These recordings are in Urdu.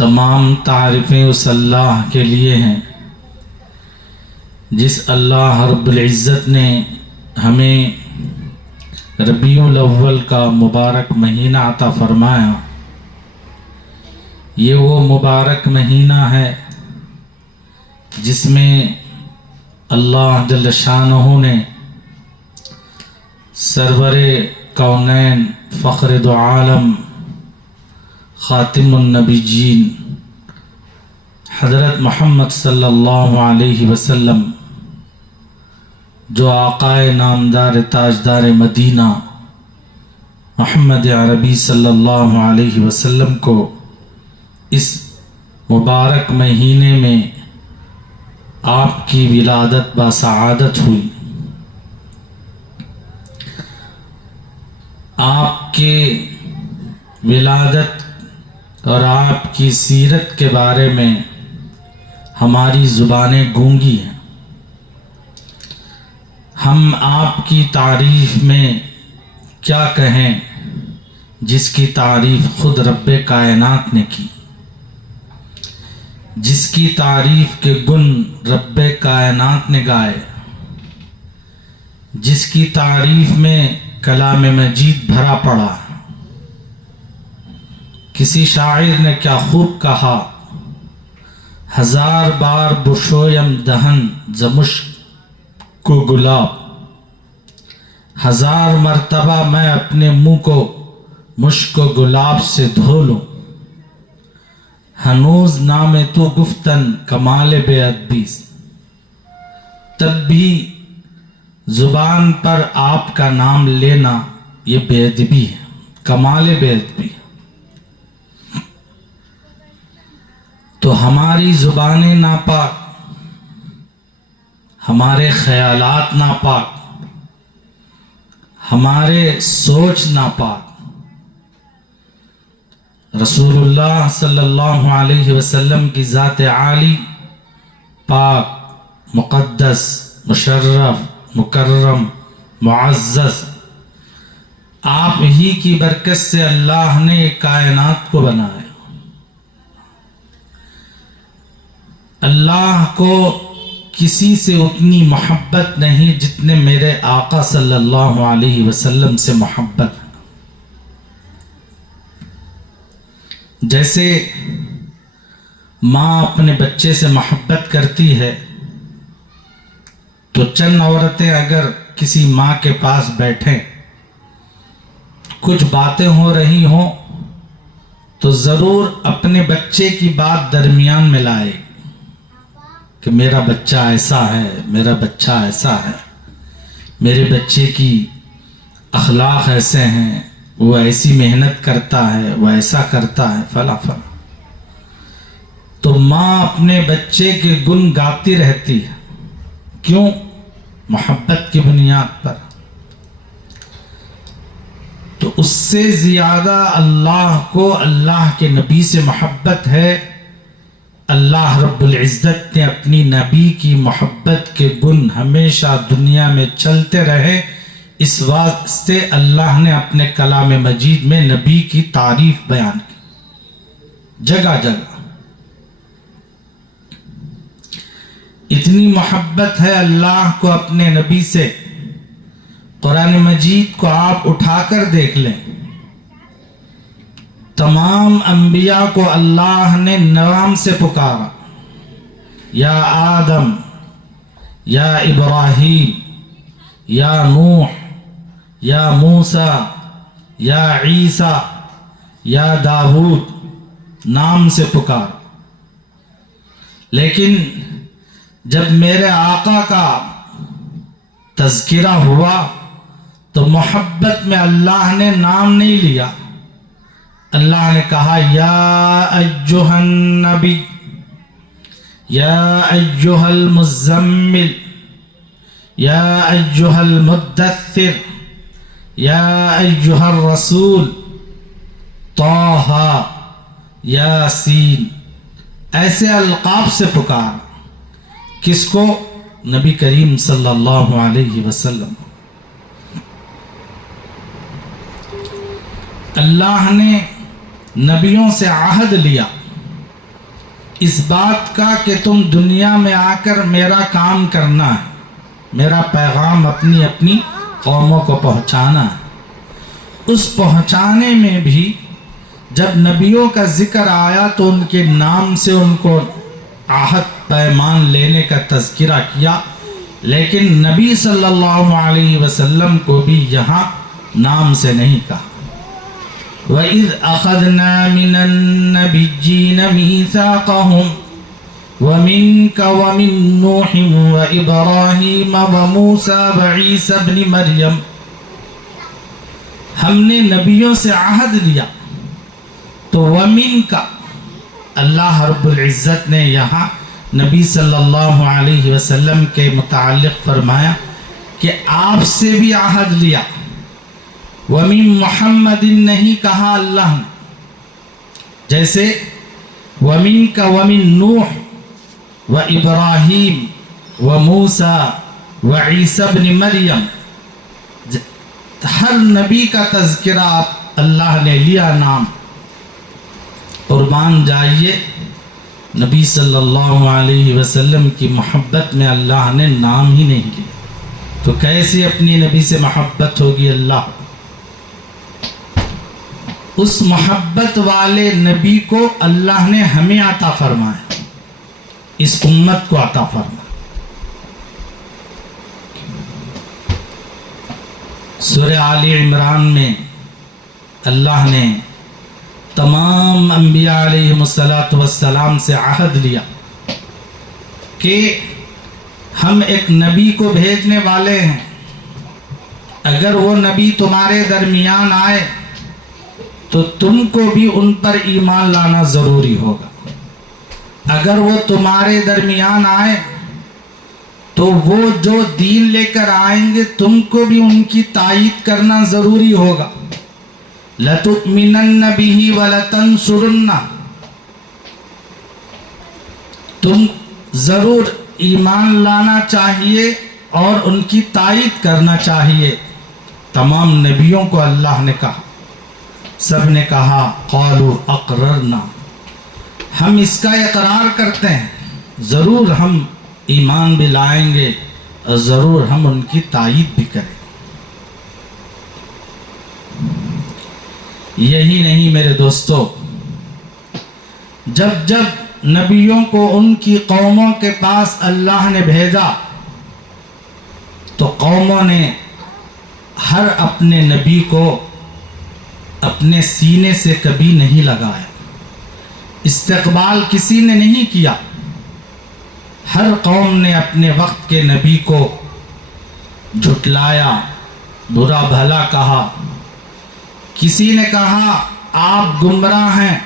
تمام تعریفیں اس اللہ کے لیے ہیں جس اللہ رب العزت نے ہمیں ربیع الاول کا مبارک مہینہ عطا فرمایا۔ یہ وہ مبارک مہینہ ہے جس میں اللہ جل شانہ نے سرور کونین فخر دو عالم خاتم النبیین حضرت محمد صلی اللہ علیہ وسلم جو آقائے نامدار تاجدار مدینہ محمد عربی صلی اللہ علیہ وسلم کو اس مبارک مہینے میں آپ کی ولادت باسعادت ہوئی۔ آپ کے ولادت اور آپ کی سیرت کے بارے میں ہماری زبانیں گونگی ہیں۔ ہم آپ کی تعریف میں کیا کہیں جس کی تعریف خود رب کائنات نے کی، جس کی تعریف کے گن رب کائنات نے گائے، جس کی تعریف میں کلام مجید بھرا پڑا۔ کسی شاعر نے کیا خوب کہا، ہزار بار بشویم دہن ز مشک کو گلاب، ہزار مرتبہ میں اپنے منہ کو مشک و گلاب سے دھو لوں، ہنوز نام تو گفتن کمال بے ادبی، تب بھی زبان پر آپ کا نام لینا یہ بے ادبی ہے، کمال بے ادبی۔ تو ہماری زبانیں ناپاک، ہمارے خیالات ناپاک، ہمارے سوچ ناپاک، رسول اللہ صلی اللہ علیہ وسلم کی ذات عالی پاک، مقدس، مشرف، مکرم، معزز، آپ ہی کی برکت سے اللہ نے کائنات کو بنایا۔ اللہ کو کسی سے اتنی محبت نہیں جتنے میرے آقا صلی اللہ علیہ وسلم سے محبت ہے۔ جیسے ماں اپنے بچے سے محبت کرتی ہے تو چند عورتیں اگر کسی ماں کے پاس بیٹھیں، کچھ باتیں ہو رہی ہوں تو ضرور اپنے بچے کی بات درمیان میں لائے کہ میرا بچہ ایسا ہے، میرا بچہ ایسا ہے، میرے بچے کی اخلاق ایسے ہیں، وہ ایسی محنت کرتا ہے، وہ ایسا کرتا ہے، فلاں فلاں۔ تو ماں اپنے بچے کے گن گاتی رہتی ہے، کیوں؟ محبت کی بنیاد پر۔ تو اس سے زیادہ اللہ کو اللہ کے نبی سے محبت ہے۔ اللہ رب العزت نے اپنی نبی کی محبت کے گن ہمیشہ دنیا میں چلتے رہے، اس واسطے اللہ نے اپنے کلام مجید میں نبی کی تعریف بیان کی، جگہ جگہ۔ اتنی محبت ہے اللہ کو اپنے نبی سے، قرآن مجید کو آپ اٹھا کر دیکھ لیں، تمام انبیاء کو اللہ نے نام سے پکارا، یا آدم، یا ابراہیم، یا نوح، یا موسیٰ، یا عیسیٰ، یا داؤد، نام سے پکارا۔ لیکن جب میرے آقا کا تذکرہ ہوا تو محبت میں اللہ نے نام نہیں لیا، اللہ نے کہا یا ایھا النبی، یا ایھا المزمل، یا ایھا المدثر، یا ایھا الرسول، طٰہٰ، یاسین، ایسے القاب سے پکار۔ کس کو؟ نبی کریم صلی اللہ علیہ وسلم۔ اللہ نے نبیوں سے عہد لیا اس بات کا کہ تم دنیا میں آ کر میرا کام کرنا ہے، میرا پیغام اپنی اپنی قوموں کو پہنچانا ہے۔ اس پہنچانے میں بھی جب نبیوں کا ذکر آیا تو ان کے نام سے ان کو عہد پیمان لینے کا تذکرہ کیا، لیکن نبی صلی اللہ علیہ وسلم کو بھی یہاں نام سے نہیں کہا۔ وَإِذْ أَخَذْنَا مِنَ النَّبِيِّينَ مِيثَاقَهُمْ وَمِنْكَ وَمِن نُوحٍ وَإِبْرَاهِيمَ وَمُوسَىٰ وَعِيسَىٰ ابْنِ مَرْيَمَ، ہم نے نبیوں سے عہد لیا۔ تو وَمِن کا اللہ رب العزت نے یہاں نبی صلی اللہ علیہ وسلم کے متعلق فرمایا کہ آپ سے بھی عہد لیا۔ وَمِن محمد نہیں کہا اللہ نے، جیسے وَمِن کا وَمِن نوح وَإِبْرَاهِيم وَمُوسَىٰ وَعِيسَىٰ ابْنِ مَرْيَمَ، ہر نبی کا تذکرہ اللہ نے لیا نام۔ قربان جائیے، نبی صلی اللہ علیہ وسلم کی محبت میں اللہ نے نام ہی نہیں لیا، تو کیسے اپنی نبی سے محبت ہوگی اللہ؟ اس محبت والے نبی کو اللہ نے ہمیں عطا فرمایا، اس امت کو عطا فرمایا۔ سورہ آل عمران میں اللہ نے تمام انبیاء علیہ السلام سے عہد لیا کہ ہم ایک نبی کو بھیجنے والے ہیں، اگر وہ نبی تمہارے درمیان آئے تو تم کو بھی ان پر ایمان لانا ضروری ہوگا، اگر وہ تمہارے درمیان آئے تو وہ جو دین لے کر آئیں گے تم کو بھی ان کی تائید کرنا ضروری ہوگا۔ لَتُؤْمِنَنَّ بِهِ وَلَتَنْصُرُنَّ، تم ضرور ایمان لانا چاہیے اور ان کی تائید کرنا چاہیے۔ تمام نبیوں کو اللہ نے کہا، سب نے کہا قَالُوا أَقْرَرْنَا، ہم اس کا اقرار کرتے ہیں، ضرور ہم ایمان بھی لائیں گے اور ضرور ہم ان کی تائید بھی کریں گے۔ یہی نہیں میرے دوستو، جب جب نبیوں کو ان کی قوموں کے پاس اللہ نے بھیجا تو قوموں نے ہر اپنے نبی کو اپنے سینے سے کبھی نہیں لگایا، استقبال کسی نے نہیں کیا۔ ہر قوم نے اپنے وقت کے نبی کو جھٹلایا، برا بھلا کہا، کسی نے کہا آپ گمراہ ہیں،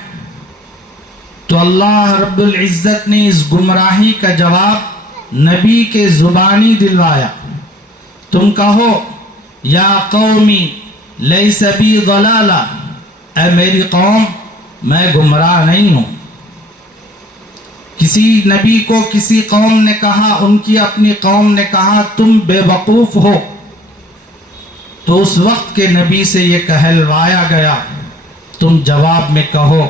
تو اللہ رب العزت نے اس گمراہی کا جواب نبی کے زبانی دلوایا۔ تم کہو یا قومی لیس بی ضلالہ، اے میری قوم میں گمراہ نہیں ہوں۔ کسی نبی کو کسی قوم نے کہا، ان کی اپنی قوم نے کہا تم بے وقوف ہو، تو اس وقت کے نبی سے یہ کہلوایا گیا، تم جواب میں کہو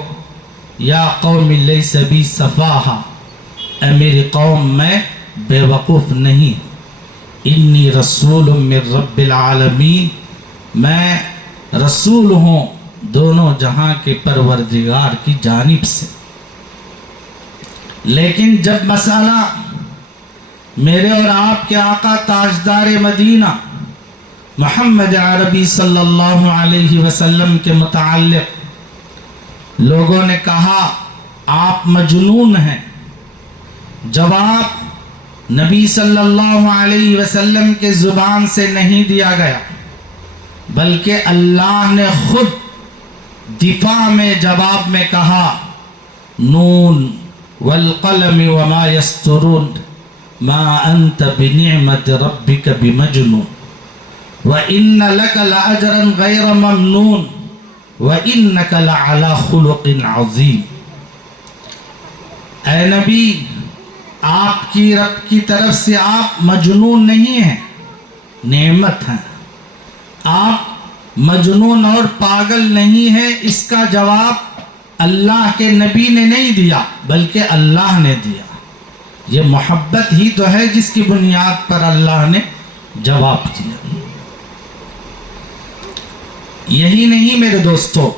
یا قوم لیس بی سفاہہ، اے میری قوم میں بے وقوف نہیں، انی رسول من رب العالمین، میں رسول ہوں دونوں جہاں کے پروردگار کی جانب سے۔ لیکن جب مسئلہ میرے اور آپ کے آقا تاجدار مدینہ محمد عربی صلی اللہ علیہ وسلم کے متعلق لوگوں نے کہا آپ مجنون ہیں، جواب نبی صلی اللہ علیہ وسلم کے زبان سے نہیں دیا گیا، بلکہ اللہ نے خود دفاع میں جواب میں کہا نون والقلم وما یسطرون ما انت بنعمت ربک بمجنون وَإِنَّ لَكَ لَأَجْرًا غَيْرَ مَمْنُونَ وَإِنَّكَ لَعَلَى خُلُقٍ عَظِيمٍ۔ اے نبی، آپ کی رب کی طرف سے آپ مجنون نہیں ہیں، نعمت ہیں۔ آپ مجنون اور پاگل نہیں ہیں، اس کا جواب اللہ کے نبی نے نہیں دیا بلکہ اللہ نے دیا. یہ محبت ہی تو ہے جس کی بنیاد پر اللہ نے جواب دیا. یہی نہیں میرے دوستو،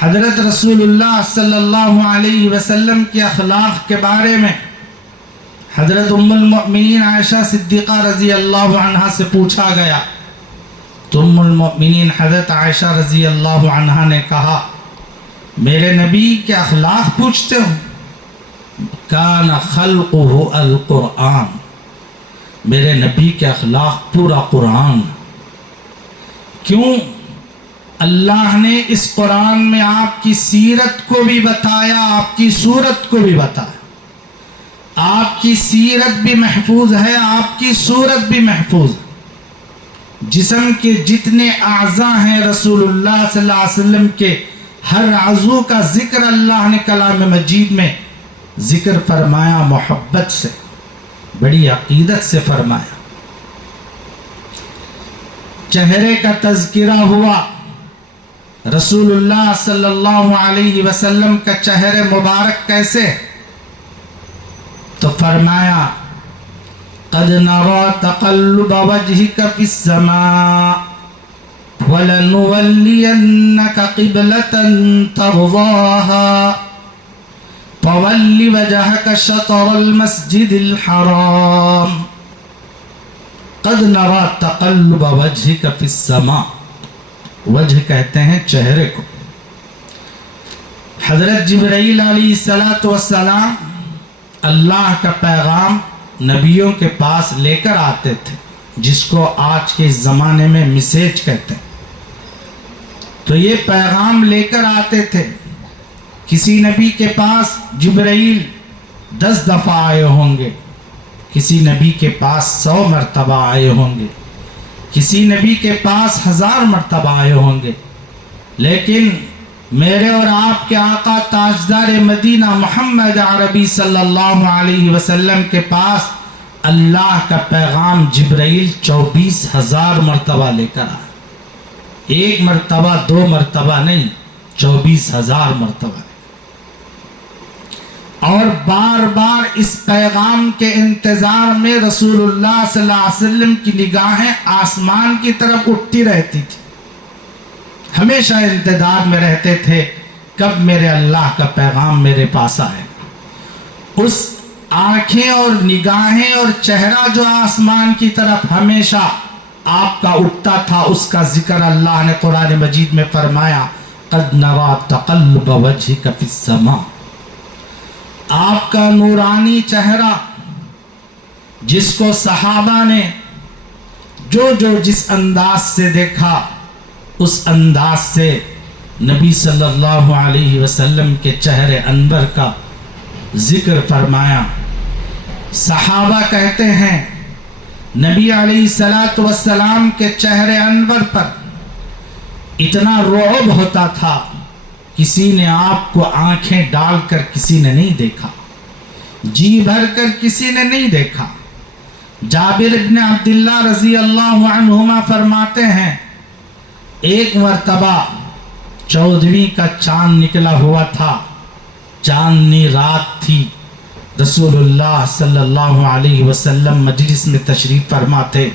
حضرت رسول اللہ صلی اللہ علیہ وسلم کے اخلاق کے بارے میں حضرت ام المؤمنین عائشہ صدیقہ رضی اللہ عنہا سے پوچھا گیا تو ام المؤمنین حضرت عائشہ رضی اللہ عنہا نے کہا میرے نبی کے اخلاق پوچھتے ہو؟ کان خلقہ القرآن، میرے نبی کے اخلاق پورا قرآن. کیوں؟ اللہ نے اس قرآن میں آپ کی سیرت کو بھی بتایا، آپ کی صورت کو بھی بتایا. آپ کی سیرت بھی محفوظ ہے، آپ کی صورت بھی محفوظ ہے. جسم کے جتنے اعضاء ہیں رسول اللہ صلی اللہ علیہ وسلم کے ہر عضو کا ذکر اللہ نے کلام مجید میں ذکر فرمایا، محبت سے، بڑی عقیدت سے فرمایا. چہرے کا تذکرہ ہوا، رسول اللہ صلی اللہ علیہ وسلم کا چہرے مبارک کیسے؟ تو فرمایا قد نرى تقلب وجهك في السماء وَلَنُوَلِّيَنَّكَ قِبْلَةً تَرْضَاهَا فَوَلِّ وَجْهَكَ شَطْرَ الْمَسْجِدِ الْحَرَامِ قَدْ نَرَى تَقَلُّبَ وَجْهِكَ فِي السَّمَاءِ. وجہ کہتے ہیں چہرے کو. حضرت جبرائیل علیہ السلام اللہ کا پیغام نبیوں کے پاس لے کر آتے تھے، جس کو آج کے زمانے میں میسیج کہتے ہیں. تو یہ پیغام لے کر آتے تھے. کسی نبی کے پاس جبرائیل 10 دفعہ آئے ہوں گے، کسی نبی کے پاس 100 مرتبہ آئے ہوں گے، کسی نبی کے پاس 1000 مرتبہ آئے ہوں گے. لیکن میرے اور آپ کے آقا تاجدار مدینہ محمد عربی صلی اللہ علیہ وسلم کے پاس اللہ کا پیغام جبرائیل 24,000 مرتبہ لے کر آئے. ایک مرتبہ 2 مرتبہ نہیں، 24,000 مرتبہ. اور بار بار اس پیغام کے انتظار میں رسول اللہ صلی اللہ علیہ وسلم کی نگاہیں آسمان کی طرف اٹھتی رہتی تھی. ہمیشہ انتظار میں رہتے تھے کب میرے اللہ کا پیغام میرے پاس آئے. اس آنکھیں اور نگاہیں اور چہرہ جو آسمان کی طرف ہمیشہ آپ کا اٹھتا تھا، اس کا ذکر اللہ نے قرآن مجید میں فرمایا قد نرى تقلب وجهك في السماء. آپ کا نورانی چہرہ جس کو صحابہ نے جو جس انداز سے دیکھا، اس انداز سے نبی صلی اللہ علیہ وسلم کے چہرے انور کا ذکر فرمایا. صحابہ کہتے ہیں نبی علیہ السلام کے چہرے انور پر اتنا رعب ہوتا تھا، کسی نے آپ کو آنکھیں ڈال کر کسی نے نہیں دیکھا، جی بھر کر کسی نے نہیں دیکھا. جابر بن عبداللہ رضی اللہ عنہما فرماتے ہیں ایک مرتبہ 14ویں کا چاند نکلا ہوا تھا، چاندنی رات تھی. رسول اللہ صلی اللہ علیہ وسلم مجلس میں تشریف فرما تھے.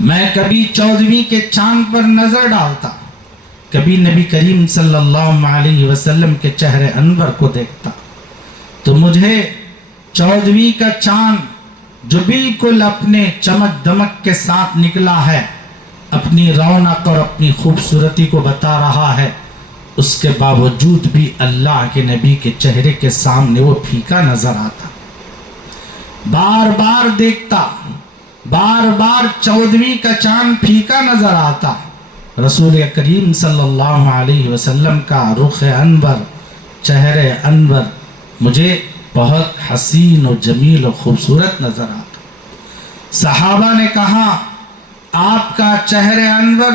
میں کبھی 14ویں کے چاند پر نظر ڈالتا، کبھی نبی کریم صلی اللہ علیہ وسلم کے چہرے انور کو دیکھتا، تو مجھے 14ویں کا چاند جو بالکل اپنے چمک دمک کے ساتھ نکلا ہے، اپنی رونق اور اپنی خوبصورتی کو بتا رہا ہے، اس کے باوجود بھی اللہ کے نبی کے چہرے کے سامنے وہ پھیکا نظر آتا. بار بار دیکھتا، بار بار 14ویں کا چاند پھیکا نظر آتا. رسول کریم صلی اللہ علیہ وسلم کا رخ انور، چہرے انور مجھے بہت حسین و جمیل و خوبصورت نظر آتا. صحابہ نے کہا آپ کا چہرے انور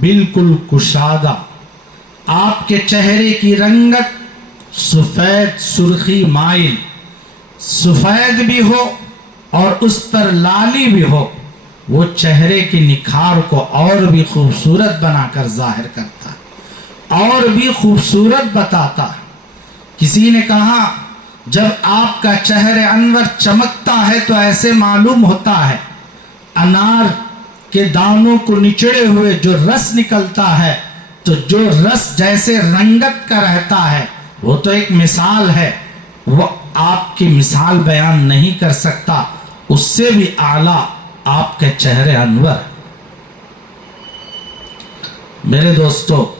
بالکل کشادہ، آپ کے چہرے کی رنگت سفید سرخی مائل، سفید بھی ہو اور اس پر لالی بھی ہو، وہ چہرے کی نکھار کو اور بھی خوبصورت بنا کر ظاہر کرتا ہے. اور بھی خوبصورت بتاتا ہے۔ کسی نے کہا جب آپ کا چہرہ انور چمکتا ہے تو ایسے معلوم ہوتا ہے انار کے دانوں کو نچڑے ہوئے جو رس نکلتا ہے، تو جو رس جیسے رنگت کا رہتا ہے وہ تو ایک مثال ہے، وہ آپ کی مثال بیان نہیں کر سکتا، اس سے بھی اعلیٰ آپ کے چہرے انور۔ میرے دوستو،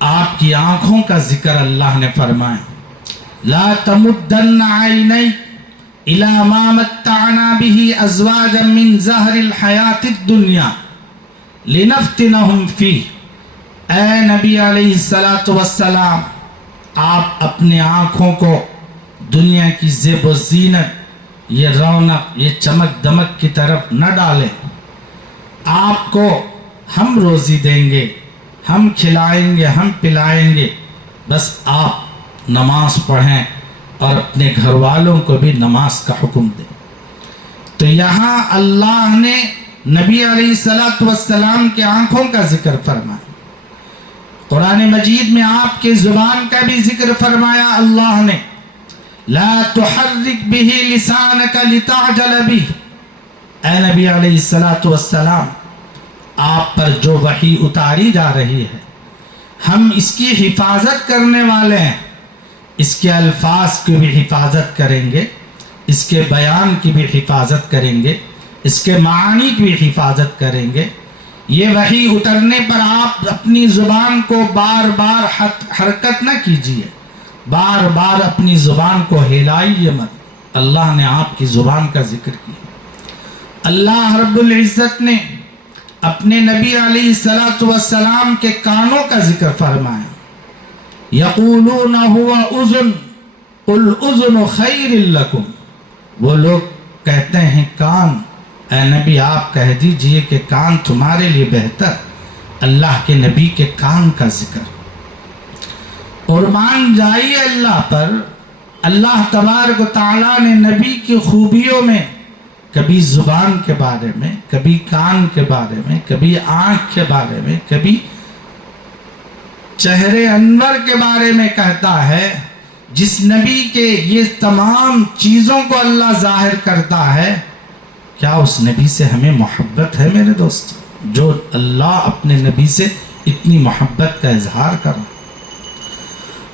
آپ کی آنکھوں کا ذکر اللہ نے فرمایا لا تمدن عینیک الی ما متعنا به ازواجا من زہر الحیات الدنیا لنفتنہم فیہ۔ اے نبی علیہ السلام، آپ اپنے آنکھوں کو دنیا کی زیب و زینت، یہ رونق، یہ چمک دمک کی طرف نہ ڈالیں۔ آپ کو ہم روزی دیں گے، ہم کھلائیں گے، ہم پلائیں گے، بس آپ نماز پڑھیں اور اپنے گھر والوں کو بھی نماز کا حکم دیں۔ تو یہاں اللہ نے نبی علیہ السلام کے آنکھوں کا ذکر فرمایا، قرآن مجید میں آپ کے زبان کا بھی ذکر فرمایا اللہ نے لا تحرک به لسانک لتعجل به۔ اے نبی علیہ السلام، آپ پر جو وحی اتاری جا رہی ہے ہم اس کی حفاظت کرنے والے ہیں، اس کے الفاظ کی بھی حفاظت کریں گے، اس کے بیان کی بھی حفاظت کریں گے، اس کے معانی کی بھی حفاظت کریں گے۔ یہ وحی اترنے پر آپ اپنی زبان کو بار بار حرکت نہ کیجیے، بار بار اپنی زبان کو ہلائیے مت۔ اللہ نے آپ کی زبان کا ذکر کیا۔ اللہ رب العزت نے اپنے نبی علیہ السلام کے کانوں کا ذکر فرمایا یقولون هو اذن قل اذن خیر لکم۔ وہ لوگ کہتے ہیں کان، اے نبی آپ کہہ دیجئے کہ کان تمہارے لیے بہتر۔ اللہ کے نبی کے کان کا ذکر، قربان جائیے اللہ پر۔ اللہ تبارک و تعالیٰ نے نبی کی خوبیوں میں کبھی زبان کے بارے میں، کبھی کان کے بارے میں، کبھی آنکھ کے بارے میں، کبھی چہرے انور کے بارے میں کہتا ہے۔ جس نبی کے یہ تمام چیزوں کو اللہ ظاہر کرتا ہے، کیا اس نبی سے ہمیں محبت ہے میرے دوست؟ جو اللہ اپنے نبی سے اتنی محبت کا اظہار کرا۔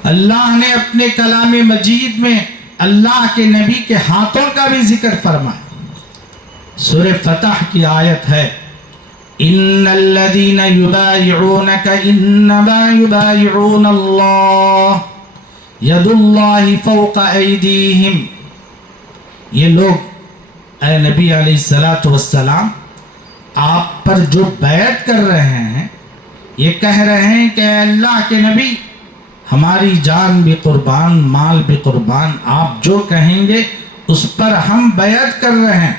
اللہ نے اپنے کلام مجید میں اللہ کے نبی کے ہاتھوں کا بھی ذکر فرمایا۔ سورہ فتح کی آیت ہے ان الذین یبایعونک انما یبایعون اللہ ید اللہ فوق ایدیہم۔ یہ لوگ اے نبی علیہ السلام آپ پر جو بیعت کر رہے ہیں، یہ کہہ رہے ہیں کہ اے اللہ کے نبی ہماری جان بھی قربان، مال بھی قربان، آپ جو کہیں گے اس پر ہم بیعت کر رہے ہیں۔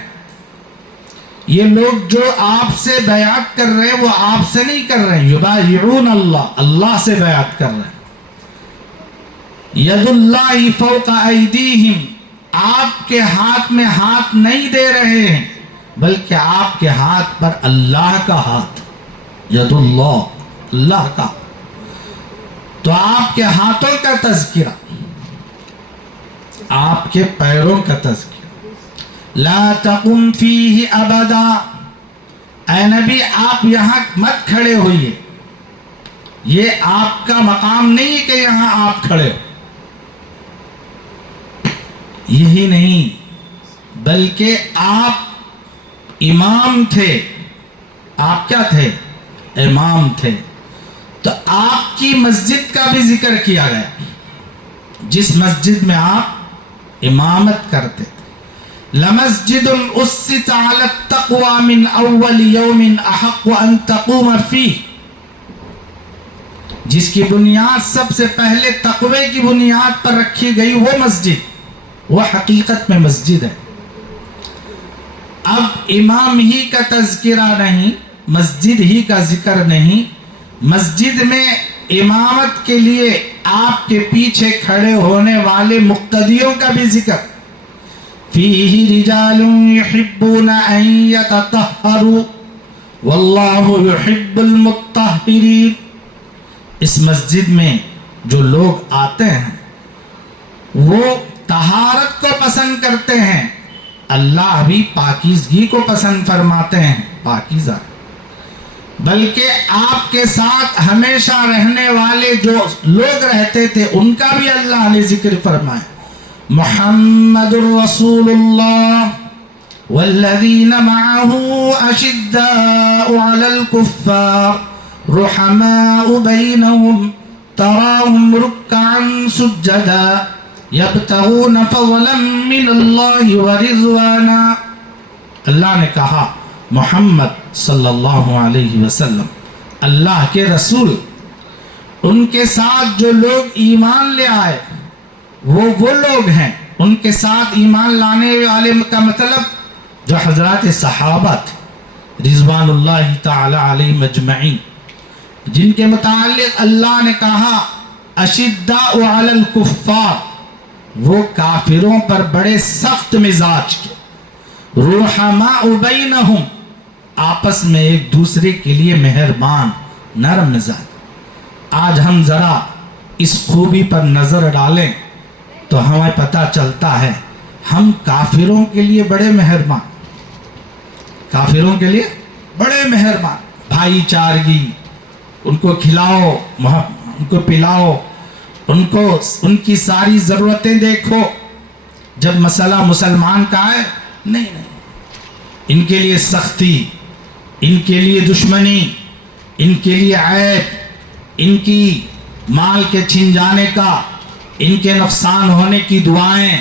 یہ لوگ جو آپ سے بیعت کر رہے ہیں وہ آپ سے نہیں کر رہے ہیں، یبایعون اللہ، اللہ سے بیعت کر رہے ہیں۔ ید اللہ فوق ایدیہم، آپ کے ہاتھ میں ہاتھ نہیں دے رہے ہیں بلکہ آپ کے ہاتھ پر اللہ کا ہاتھ، ید اللہ، اللہ کا۔ تو آپ کے ہاتھوں کا تذکرہ، آپ کے پیروں کا تذکرہ۔ لا تقم فیہ ابدا، اے نبی آپ یہاں مت کھڑے ہوئیے، یہ آپ کا مقام نہیں کہ یہاں آپ کھڑے ہو۔ یہی نہیں بلکہ آپ امام تھے۔ آپ کیا تھے؟ امام تھے۔ تو آپ کی مسجد کا بھی ذکر کیا گیا، جس مسجد میں آپ امامت کرتے تھے۔ لمسجد اسست علی التقوی من اول یوم احق ان تقوم فیہ، جس کی بنیاد سب سے پہلے تقوی کی بنیاد پر رکھی گئی وہ مسجد، وہ حقیقت میں مسجد ہے۔ اب امام ہی کا تذکرہ نہیں، مسجد ہی کا ذکر نہیں، مسجد میں امامت کے لیے آپ کے پیچھے کھڑے ہونے والے مقتدیوں کا بھی ذکر۔ فیہ رجال یحبون ان یتطہروا واللہ یحب المطہرین۔ اس مسجد میں جو لوگ آتے ہیں وہ طہارت کو پسند کرتے ہیں، اللہ بھی پاکیزگی کو پسند فرماتے ہیں، پاکیزہ۔ بلکہ آپ کے ساتھ ہمیشہ رہنے والے جو لوگ رہتے تھے ان کا بھی اللہ نے ذکر فرمایا، محمد الرسول اللہ والذین معه اشداء علی الکفار رحماء بینہم تراہم رکعا سجدا یبتغون فضلا من اللہ ورضوانا۔ اللہ نے کہا محمد صلی اللہ علیہ وسلم اللہ کے رسول، ان کے ساتھ جو لوگ ایمان لے آئے وہ لوگ ہیں، ان کے ساتھ ایمان لانے والے کا مطلب جو حضرات صحابہ تھے رضوان اللہ تعالی علیہم اجمعین، جن کے متعلق اللہ نے کہا اشداء علی الکفار، وہ کافروں پر بڑے سخت مزاج کے، رحماء بینہم، آپس میں ایک دوسرے کے لیے مہربان نرم مزاج۔ آج ہم ذرا اس خوبی پر نظر ڈالیں تو ہمیں پتہ چلتا ہے ہم کافروں کے لیے بڑے مہربان، کافروں کے لیے بڑے مہربان، بھائی چارگی، ان کو کھلاؤ، ان کو پلاؤ، ان کی ساری ضرورتیں دیکھو۔ جب مسئلہ مسلمان کا ہے، نہیں، ان کے لیے سختی، ان کے لیے دشمنی، ان کے لیے عیب، ان کی مال کے چھن جانے کا، ان کے نقصان ہونے کی دعائیں،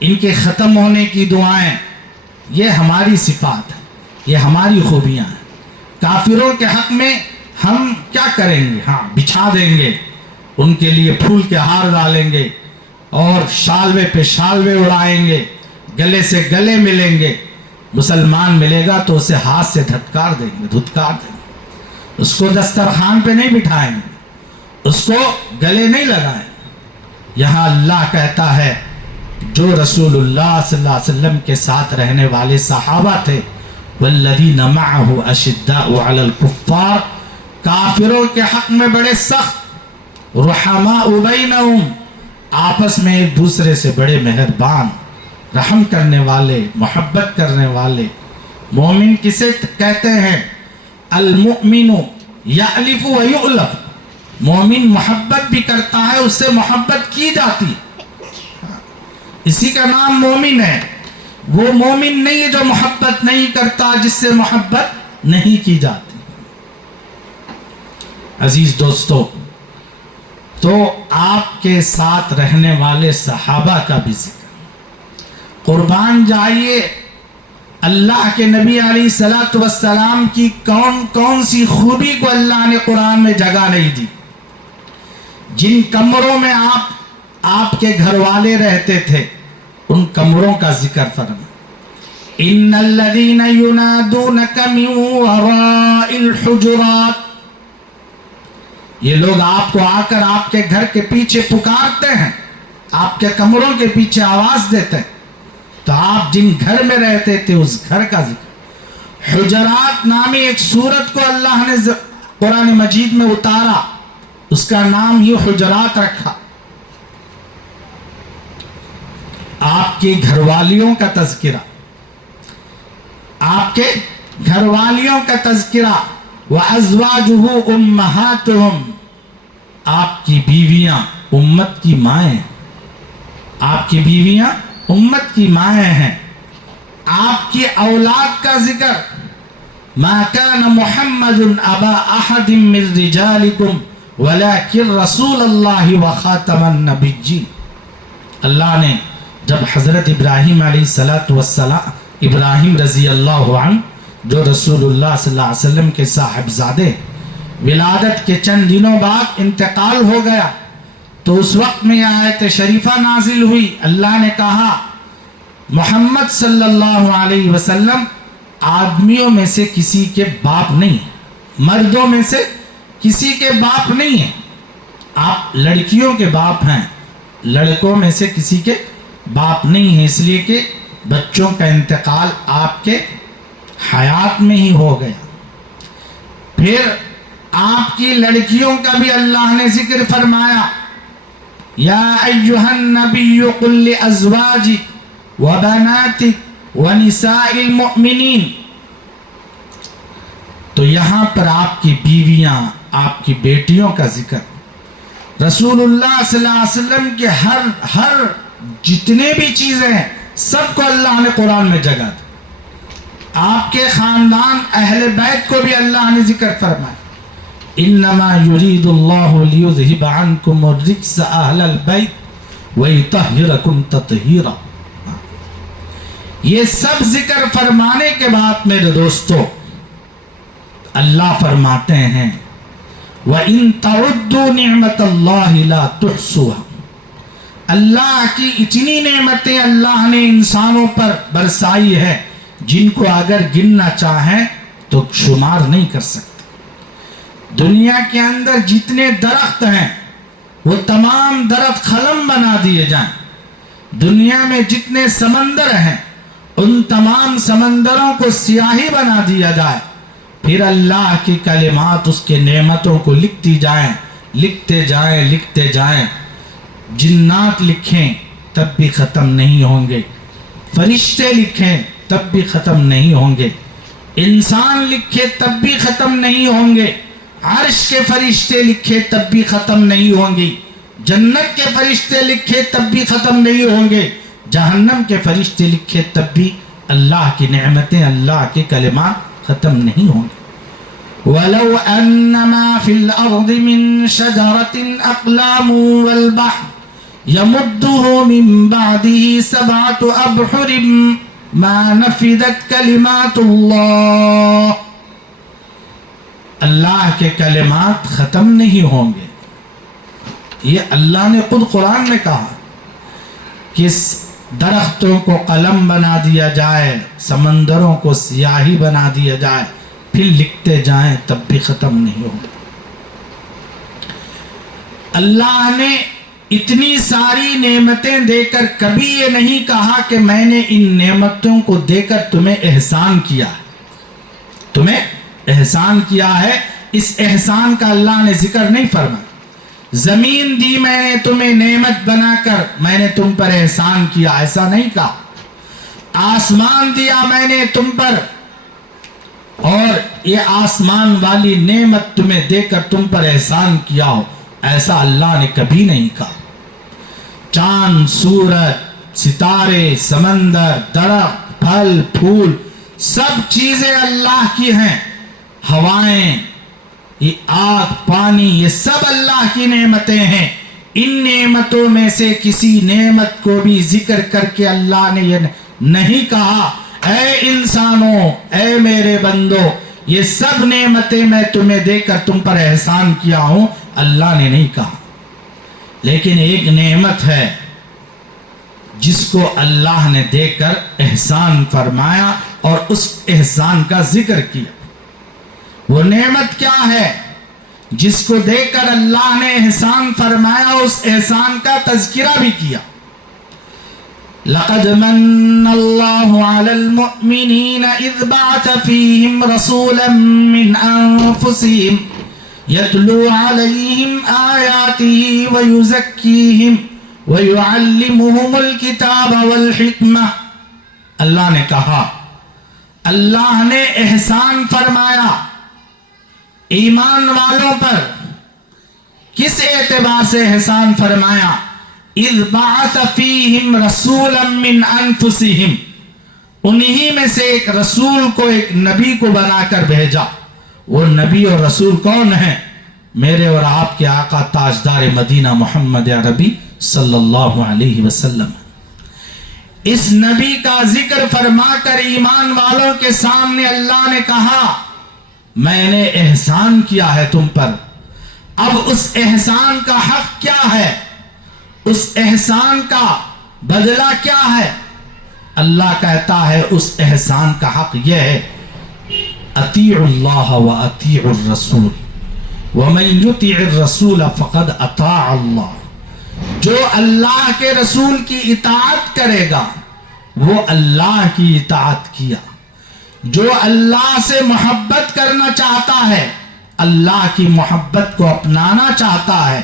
ان کے ختم ہونے کی دعائیں، یہ ہماری صفات ہے، یہ ہماری خوبیاں ہیں۔ کافروں کے حق میں ہم کیا کریں گے؟ ہاں، بچھا دیں گے، ان کے لیے پھول کے ہار ڈالیں گے اور شالوے پہ شالوے اڑائیں گے، گلے سے گلے ملیں گے۔ مسلمان ملے گا تو اسے ہاتھ سے دھتکار دیں گے، اس کو دسترخوان پہ نہیں بٹھائیں گے، اس کو گلے نہیں لگائیں۔ یہاں اللہ کہتا ہے جو رسول اللہ صلی اللہ علیہ وسلم کے ساتھ رہنے والے صحابہ تھے، والذین معه اشداء علی الکفار، کافروں کے حق میں بڑے سخت، رحماء بینہم، آپس میں ایک دوسرے سے بڑے مہربان، رحم کرنے والے، محبت کرنے والے۔ مومن کسے کہتے ہیں؟ المؤمن یألف و یؤلف، مومن محبت بھی کرتا ہے، اس سے محبت کی جاتی ہے، اسی کا نام مومن ہے۔ وہ مومن نہیں ہے جو محبت نہیں کرتا، جس سے محبت نہیں کی جاتی۔ عزیز دوستو، تو آپ کے ساتھ رہنے والے صحابہ کا بھی ذکر، قربان جائیے اللہ کے نبی علیہ الصلوۃ والسلام کی کون سی خوبی کو اللہ نے قرآن میں جگہ نہیں دی۔ جن کمروں میں آپ کے گھر والے رہتے تھے ان کمروں کا ذکر فرما، ان الذین ینادونک من وراء الحجرات، یہ لوگ آپ کو آ کر آپ کے گھر کے پیچھے پکارتے ہیں، آپ کے کمروں کے پیچھے آواز دیتے ہیں، تو آپ جن گھر میں رہتے تھے اس گھر کا ذکر۔ حجرات نامی ایک سورت کو اللہ نے قرآن مجید میں اتارا، اس کا نام ہی حجرات رکھا۔ آپ کی گھر والیوں کا تذکرہ، آپ کے گھر والیوں کا تذکرہ، وَأَزْوَاجُهُ أُمَّهَاتُهُمْ، آپ کی بیویاں امت کی مائیں، آپ کی بیویاں امت کی مائیں ہیں۔ آپ کی اولاد کا ذکر، مَا كَانَ مُحَمَّدٌ أَبَا أَحَدٍ مِّن رِجَالِكُمْ وَلَكِنْ رَسُولَ اللَّهِ وَخَاتَمَ النَّبِيِّينَ۔ اللہ نے جب حضرت ابراہیم علیہ السلام، ابراہیم رضی اللہ عنہ جو رسول اللہ صلی اللہ علیہ وسلم کے صاحبزادے، ولادت کے چند دنوں بعد انتقال ہو گیا، تو اس وقت میں یہ آیت شریفہ نازل ہوئی۔ اللہ نے کہا محمد صلی اللہ علیہ وسلم آدمیوں میں سے کسی کے باپ نہیں، مردوں میں سے کسی کے باپ نہیں ہیں، آپ لڑکیوں کے باپ ہیں، لڑکوں میں سے کسی کے باپ نہیں ہیں، اس لیے کہ بچوں کا انتقال آپ کے حیات میں ہی ہو گیا۔ پھر آپ کی لڑکیوں کا بھی اللہ نے ذکر فرمایا، یا ایھا النبی قل لازواجک وبناتک ونساء المؤمنین. تو یہاں پر آپ کی بیویاں، آپ کی بیٹیوں کا ذکر، رسول اللہ صلی اللہ علیہ وسلم کے ہر جتنے بھی چیزیں ہیں سب کو اللہ نے قرآن میں جگہ دی. آپ کے خاندان اہل بیت کو بھی اللہ نے ذکر فرمایا، انما یرید اللہ لیذہب عنکم الرجس اہل البیت ویطہرکم تطہیرا. یہ سب ذکر فرمانے کے بعد میرے دوستو اللہ فرماتے ہیں وَإِن تَعُدُّوا نِعْمَةَ اللَّهِ لَا تُحْصُوهَا. اللہ کی اتنی نعمتیں اللہ نے انسانوں پر برسائی ہے جن کو اگر گننا چاہیں تو شمار نہیں کر سکتے. دنیا کے اندر جتنے درخت ہیں وہ تمام درخت خلم بنا دیے جائیں. دنیا میں جتنے سمندر ہیں ان تمام سمندروں کو سیاہی بنا دیا جائے، پھر اللہ کی کلمات اس کے نعمتوں کو لکھتی جائیں، لکھتے جائیں، لکھتے جائیں. جنات لکھیں تب بھی ختم نہیں ہوں گے، فرشتے لکھیں تب بھی ختم نہیں ہوں گے، انسان لکھے تب بھی ختم نہیں ہوں گے، عرش کے فرشتے لکھے تب بھی ختم نہیں ہوں گی، جنت کے فرشتے لکھے تب بھی ختم نہیں ہوں گے، جہنم کے فرشتے لکھے تب بھی اللہ کی نعمتیں، اللہ کے کلمات ختم نہیں ہوں گے. وَلَوْ أَنَّ مَا فِي الْأَرْضِ مِن شَجَرَةٍ أَقْلَامٌ وَالْبَحْرُ يَمُدُّهُ مِن بَعْدِهِ سَبْعَةُ أَبْحُرٍ مَا نَفِدَتْ كَلِمَاتُ اللَّهِ. اللہ کے کلمات ختم نہیں ہوں گے. یہ اللہ نے خود قرآن میں کہا کہ درختوں کو قلم بنا دیا جائے، سمندروں کو سیاہی بنا دیا جائے، پھر لکھتے جائیں تب بھی ختم نہیں ہوگا. اللہ نے اتنی ساری نعمتیں دے کر کبھی یہ نہیں کہا کہ میں نے ان نعمتوں کو دے کر تمہیں احسان کیا ہے، تمہیں احسان کیا ہے. اس احسان کا اللہ نے ذکر نہیں فرمایا. زمین دی میں نے تمہیں نعمت بنا کر میں نے تم پر احسان کیا، ایسا نہیں کہا. آسمان دیا میں نے تم پر اور یہ آسمان والی نعمت تمہیں دے کر تم پر احسان کیا ہو، ایسا اللہ نے کبھی نہیں کہا. چاند، سورج، ستارے، سمندر، درخت، پھل پھول سب چیزیں اللہ کی ہیں. ہوائیں، یہ آگ، پانی، یہ سب اللہ کی نعمتیں ہیں. ان نعمتوں میں سے کسی نعمت کو بھی ذکر کر کے اللہ نے یہ نہیں کہا اے انسانوں، اے میرے بندو، یہ سب نعمتیں میں تمہیں دے کر تم پر احسان کیا ہوں، اللہ نے نہیں کہا. لیکن ایک نعمت ہے جس کو اللہ نے دے کر احسان فرمایا اور اس احسان کا ذکر کیا. وہ نعمت کیا ہے جس کو دے کر اللہ نے احسان فرمایا، اس احسان کا تذکرہ بھی کیا. لَقَدْ مَنَّ اللَّهُ عَلَى الْمُؤْمِنِينَ إِذْ بَعَثَ فِيهِمْ رَسُولًا مِّنْ أَنفُسِهِمْ يَتْلُو عَلَيْهِمْ آيَاتِهِ وَيُزَكِّيهِمْ وَيُعَلِّمُهُمُ الْكِتَابَ وَالْحِكْمَةَ. اللہ نے کہا، اللہ نے احسان فرمایا ایمان والوں پر. کس اعتبار سے احسان فرمایا؟ اذ بعث فیہم رسولا من انفسہم، انہی میں سے ایک رسول کو، ایک نبی کو بنا کر بھیجا. وہ نبی اور رسول کون ہیں؟ میرے اور آپ کے آقا تاجدار مدینہ محمد عربی صلی اللہ علیہ وسلم. اس نبی کا ذکر فرما کر ایمان والوں کے سامنے اللہ نے کہا میں نے احسان کیا ہے تم پر. اب اس احسان کا حق کیا ہے؟ اس احسان کا بدلہ کیا ہے؟ اللہ کہتا ہے اس احسان کا حق یہ ہے اطیعوا اللہ و اطیعوا الرسول ومن یطع الرسول فقد اطاع اللہ. جو اللہ کے رسول کی اطاعت کرے گا وہ اللہ کی اطاعت کیا. جو اللہ سے محبت کرنا چاہتا ہے اللہ کی محبت کو اپنانا چاہتا ہے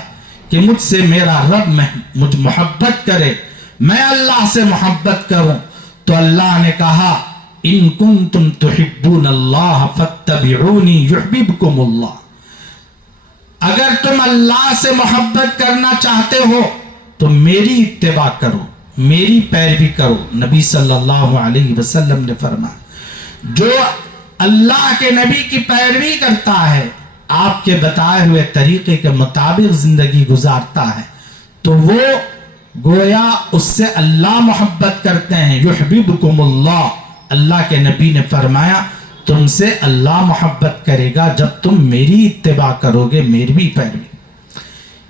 کہ مجھ سے میرا رب مجھ محبت کرے، میں اللہ سے محبت کروں، تو اللہ نے کہا ان کنتم تحبون اللہ فاتبعونی یحببکم اللہ، اگر تم اللہ سے محبت کرنا چاہتے ہو تو میری اتباع کرو، میری پیروی کرو۔ نبی صلی اللہ علیہ وسلم نے فرمایا جو اللہ کے نبی کی پیروی کرتا ہے، آپ کے بتائے ہوئے طریقے کے مطابق زندگی گزارتا ہے، تو وہ گویا اس سے اللہ محبت کرتے ہیں۔ یحببکم اللہ، اللہ کے نبی نے فرمایا تم سے اللہ محبت کرے گا جب تم میری اتباع کرو گے، میری بھی پیروی۔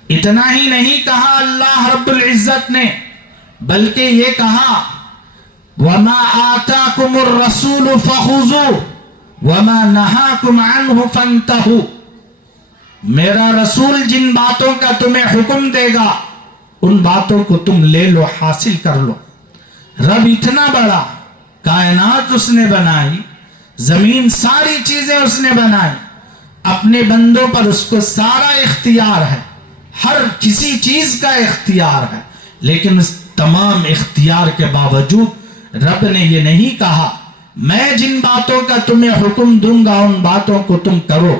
اتنا ہی نہیں کہا اللہ رب العزت نے، بلکہ یہ کہا وَمَا آتَاكُمُ الرَّسُولُ فَخُذُوهُ وَمَا نَهَاكُمْ عَنْهُ فَانْتَهُوا، میرا رسول جن باتوں کا تمہیں حکم دے گا ان باتوں کو تم لے لو، حاصل کر لو۔ رب اتنا بڑا، کائنات اس نے بنائی، زمین ساری چیزیں اس نے بنائی، اپنے بندوں پر اس کو سارا اختیار ہے، ہر کسی چیز کا اختیار ہے، لیکن اس تمام اختیار کے باوجود رب نے یہ نہیں کہا میں جن باتوں کا تمہیں حکم دوں گا ان باتوں کو تم کرو،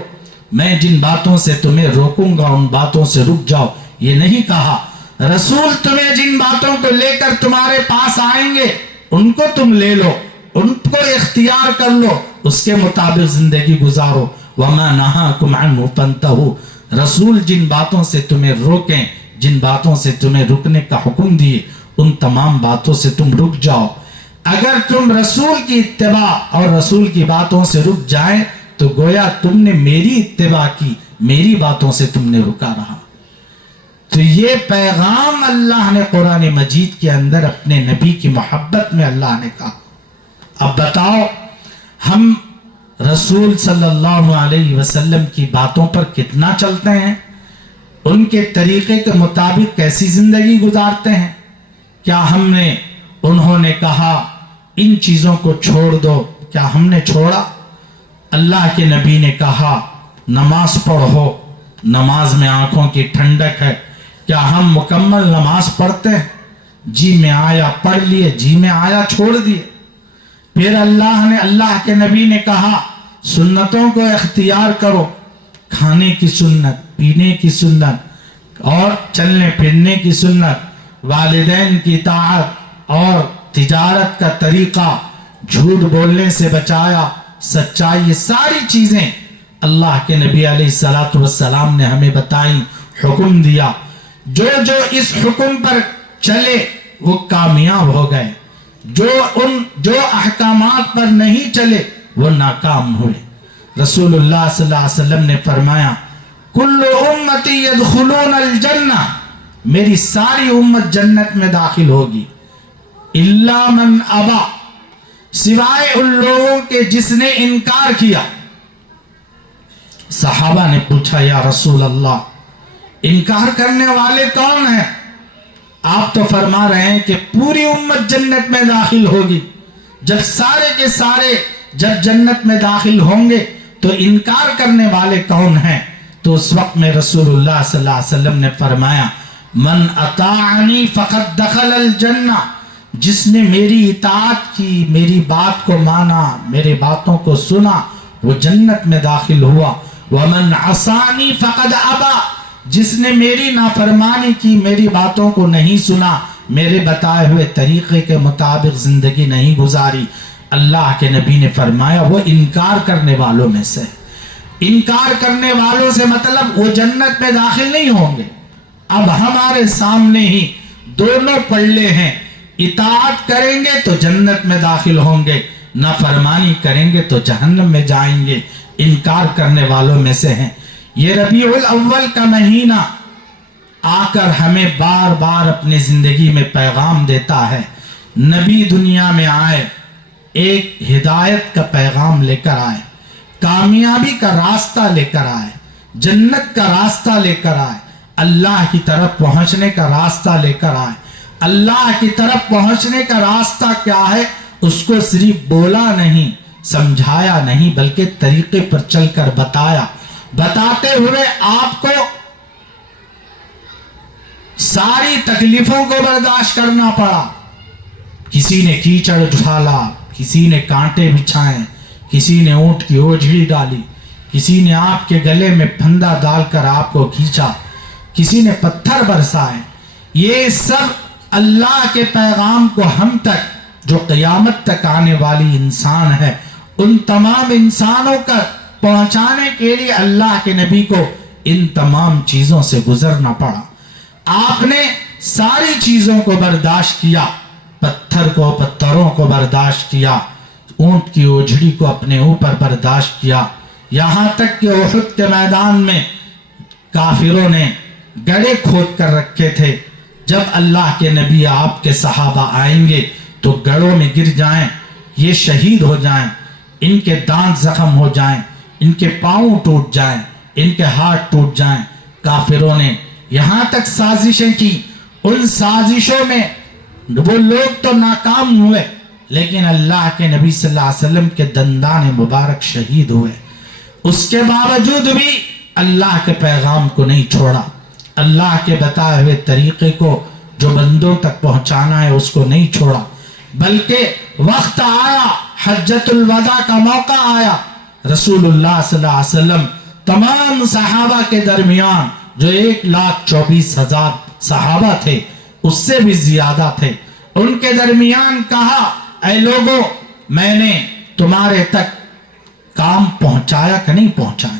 میں جن باتوں سے تمہیں روکوں گا ان باتوں سے رک جاؤ، یہ نہیں کہا۔ رسول تمہیں جن باتوں کو لے کر تمہارے پاس آئیں گے ان کو تم لے لو، ان کو اختیار کر لو، اس کے مطابق زندگی گزارو۔ وَمَا نَهَاكُمْ عَنْهُ فَانْتَهُوا، رسول جن باتوں سے تمہیں روکیں، جن باتوں سے تمہیں رکنے کا حکم دیے ان تمام باتوں سے تم رک جاؤ۔ اگر تم رسول کی اتباع اور رسول کی باتوں سے رک جائیں تو گویا تم نے میری اتباع کی، میری باتوں سے تم نے رکا رہا۔ تو یہ پیغام اللہ نے قرآن مجید کے اندر اپنے نبی کی محبت میں اللہ نے کہا۔ اب بتاؤ ہم رسول صلی اللہ علیہ وسلم کی باتوں پر کتنا چلتے ہیں، ان کے طریقے کے مطابق کیسی زندگی گزارتے ہیں؟ کیا ہم نے، انہوں نے کہا ان چیزوں کو چھوڑ دو، کیا ہم نے چھوڑا؟ اللہ کے نبی نے کہا نماز پڑھو، نماز میں آنکھوں کی ٹھنڈک ہے، کیا ہم مکمل نماز پڑھتے ہیں؟ جی میں آیا پڑھ لیے، جی میں آیا چھوڑ دیے۔ پھر اللہ کے نبی نے کہا سنتوں کو اختیار کرو، کھانے کی سنت، پینے کی سنت اور چلنے پھرنے کی سنت، والدین کی اطاعت اور تجارت کا طریقہ، جھوٹ بولنے سے بچایا، سچائی، یہ ساری چیزیں اللہ کے نبی علیہ الصلوۃ والسلام نے ہمیں بتائیں، حکم دیا۔ جو اس حکم پر چلے وہ کامیاب ہو گئے، جو احکامات پر نہیں چلے وہ ناکام ہوئے۔ رسول اللہ صلی اللہ علیہ وسلم نے فرمایا کل امتی یدخلون الجنہ، میری ساری امت جنت میں داخل ہوگی، الا من ابا، سوائے ان لوگوں کے جس نے انکار کیا۔ صحابہ نے پوچھا یا رسول اللہ انکار کرنے والے کون ہیں؟ آپ تو فرما رہے ہیں کہ پوری امت جنت میں داخل ہوگی، جب سارے کے سارے جب جنت میں داخل ہوں گے تو انکار کرنے والے کون ہیں؟ تو اس وقت میں رسول اللہ صلی اللہ علیہ وسلم نے فرمایا من اطاعنی فقد دخل الجنہ، جس نے میری اطاعت کی، میری بات کو مانا، میری باتوں کو سنا، وہ جنت میں داخل ہوا۔ ومن عصانی فقد ابا، جس نے میری نافرمانی کی، میری باتوں کو نہیں سنا، میرے بتائے ہوئے طریقے کے مطابق زندگی نہیں گزاری، اللہ کے نبی نے فرمایا وہ انکار کرنے والوں میں سے۔ انکار کرنے والوں سے مطلب وہ جنت میں داخل نہیں ہوں گے۔ اب ہمارے سامنے ہی دونوں پلڑے ہیں، اطاعت کریں گے تو جنت میں داخل ہوں گے، نافرمانی کریں گے تو جہنم میں جائیں گے، انکار کرنے والوں میں سے ہیں۔ یہ ربیع الاول کا مہینہ آ کر ہمیں بار بار اپنی زندگی میں پیغام دیتا ہے۔ نبی دنیا میں آئے، ایک ہدایت کا پیغام لے کر آئے، کامیابی کا راستہ لے کر آئے، جنت کا راستہ لے کر آئے، اللہ کی طرف پہنچنے کا راستہ لے کر آئے۔ اللہ کی طرف پہنچنے کا راستہ کیا ہے؟ اس کو صرف بولا نہیں، سمجھایا نہیں، بلکہ طریقے پر چل کر بتایا۔ بتاتے ہوئے آپ کو ساری تکلیفوں کو برداشت کرنا پڑا. کسی نے کیچڑ ڈالا، کسی نے کانٹے بچھائے، کسی نے اونٹ کی اوجھڑی ڈالی، کسی نے آپ کے گلے میں پھندا ڈال کر آپ کو کھینچا، کسی نے پتھر برسائے. یہ سب اللہ کے پیغام کو ہم تک جو قیامت تک آنے والی انسان ہے ان تمام انسانوں کا پہنچانے کے لیے اللہ کے نبی کو ان تمام چیزوں سے گزرنا پڑا. آپ نے ساری چیزوں کو برداشت کیا، پتھروں کو برداشت کیا، اونٹ کی اوجھڑی کو اپنے اوپر برداشت کیا، یہاں تک کہ احد کے میدان میں کافروں نے گڑھے کھود کر رکھے تھے. جب اللہ کے نبی آپ کے صحابہ آئیں گے تو گڑھوں میں گر جائیں، یہ شہید ہو جائیں، ان کے دانت زخم ہو جائیں، ان کے پاؤں ٹوٹ جائیں، ان کے ہاتھ ٹوٹ جائیں. کافروں نے یہاں تک سازشیں کی. ان سازشوں میں وہ لوگ تو ناکام ہوئے، لیکن اللہ کے نبی صلی اللہ علیہ وسلم کے دندان مبارک شہید ہوئے. اس کے باوجود بھی اللہ کے پیغام کو نہیں چھوڑا، اللہ کے بتائے ہوئے طریقے کو جو بندوں تک پہنچانا ہے اس کو نہیں چھوڑا، بلکہ وقت آیا، حجۃ الوداع کا موقع آیا، رسول اللہ صلی اللہ علیہ وسلم تمام صحابہ کے درمیان جو 1,24,000 صحابہ تھے اس سے بھی زیادہ تھے، ان کے درمیان کہا اے لوگوں میں نے تمہارے تک کام پہنچایا کہ نہیں پہنچایا؟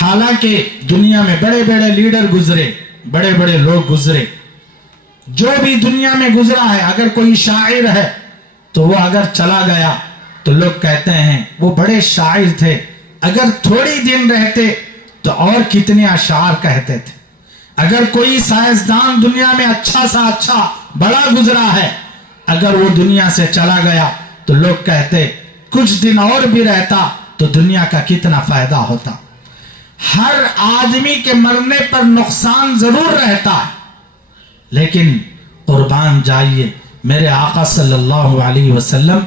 حالانکہ دنیا میں بڑے بڑے لیڈر گزرے، بڑے بڑے لوگ گزرے، جو بھی دنیا میں گزرا ہے، اگر کوئی شاعر ہے تو وہ اگر چلا گیا تو لوگ کہتے ہیں وہ بڑے شاعر تھے، اگر تھوڑی دن رہتے تو اور کتنے اشعار کہتے تھے. اگر کوئی سائنسدان دنیا میں اچھا سا اچھا بڑا گزرا ہے، اگر وہ دنیا سے چلا گیا تو لوگ کہتے کچھ دن اور بھی رہتا تو دنیا کا کتنا فائدہ ہوتا. ہر آدمی کے مرنے پر نقصان ضرور رہتا ہے، لیکن قربان جائیے میرے آقا صلی اللہ علیہ وسلم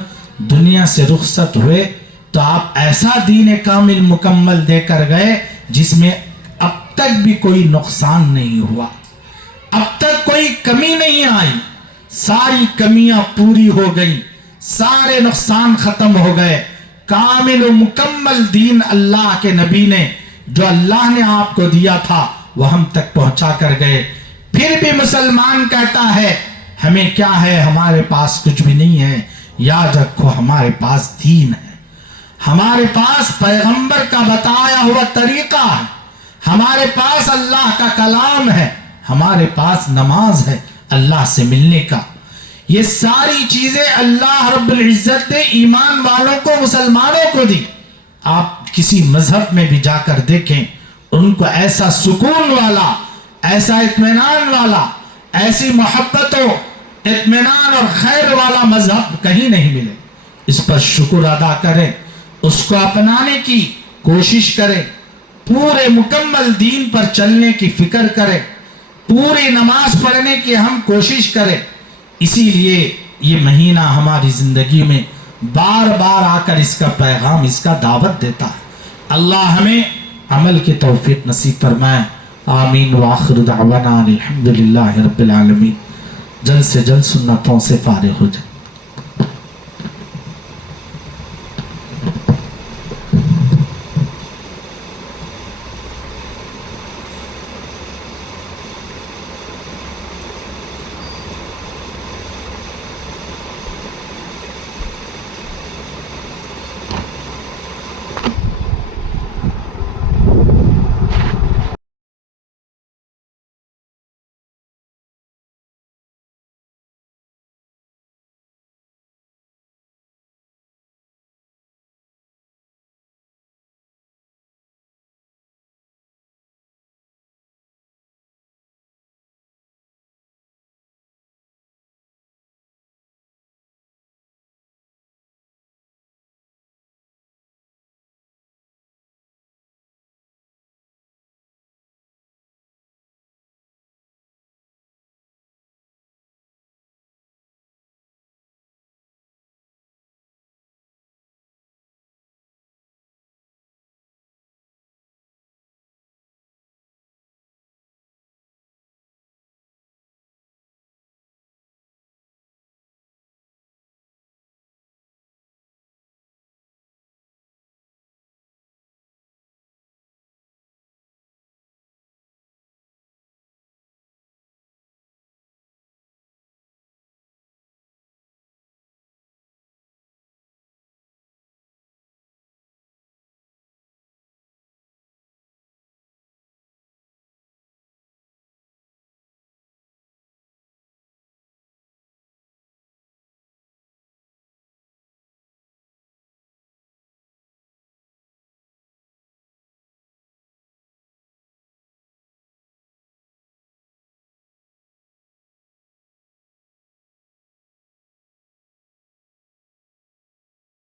دنیا سے رخصت ہوئے تو آپ ایسا دین کامل مکمل دے کر گئے جس میں اب تک بھی کوئی نقصان نہیں ہوا، اب تک کوئی کمی نہیں آئی، ساری کمیاں پوری ہو گئی، سارے نقصان ختم ہو گئے. کامل و مکمل دین اللہ کے نبی نے جو اللہ نے آپ کو دیا تھا وہ ہم تک پہنچا کر گئے. پھر بھی مسلمان کہتا ہے ہمیں کیا ہے، ہمارے پاس کچھ بھی نہیں ہے. یاد رکھو ہمارے پاس دین ہے، ہمارے پاس پیغمبر کا بتایا ہوا طریقہ ہے، ہمارے پاس اللہ کا کلام ہے، ہمارے پاس نماز ہے اللہ سے ملنے کا. یہ ساری چیزیں اللہ رب العزت نے ایمان والوں کو، مسلمانوں کو دی. آپ کسی مذہب میں بھی جا کر دیکھیں، ان کو ایسا سکون والا، ایسا اطمینان والا، ایسی محبت و اطمینان اور خیر والا مذہب کہیں نہیں ملے. اس پر شکر ادا کریں، اس کو اپنانے کی کوشش کریں، پورے مکمل دین پر چلنے کی فکر کریں، پوری نماز پڑھنے کی ہم کوشش کریں. اسی لیے یہ مہینہ ہماری زندگی میں بار بار آ کر اس کا پیغام، اس کا دعوت دیتا ہے. اللہ ہمیں عمل کی توفیق نصیب فرمائے. آمین. وآخر دعوانا الحمدللہ رب العالمین. جلد سے جلد سنتوں سے فارغ ہو جائے.